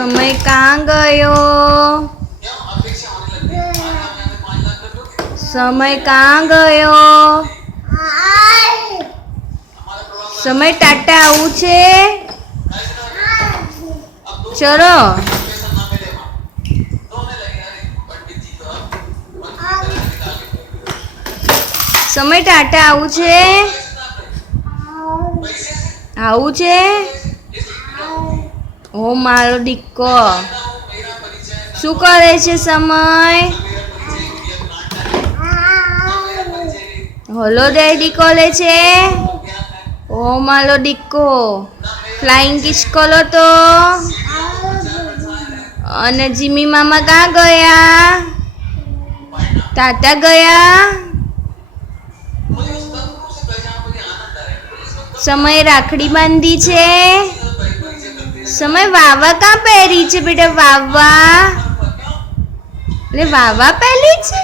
समय कहाँ गयो? समय कहाँ गयो? समय टाटा आવું છે? ચલો समय टाटा આવું છે? આવું છે? ઓ મારો દીકો શું કરે છે સમય? હલો ડેડી કોલે છે? ઓ મારો દીકો ફ્લાઇંગ કિસ કોલો તો અને જીમી મામા કहाँ ગયા? તાતા ગયા? समय રાખડી બાંધી છે? समय વાવા કहाँ પહેરી છે બેટા? વાવા એટલે વાવા પહેરી છે?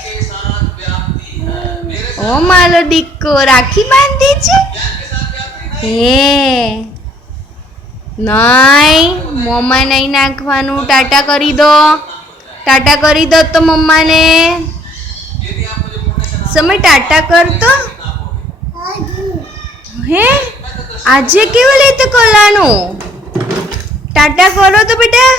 ઓ મારો દીકો રાખી બાંધી છે? હે નહીં મમ્મા નહીં નાખવાનું. ટાટા કરી દો, ટાટા કરી દો તો મમ્માને. સમય ટાટા કરતો હે આજે કેવું લેતો કોલાનું ટાટા કરો તો બેટા.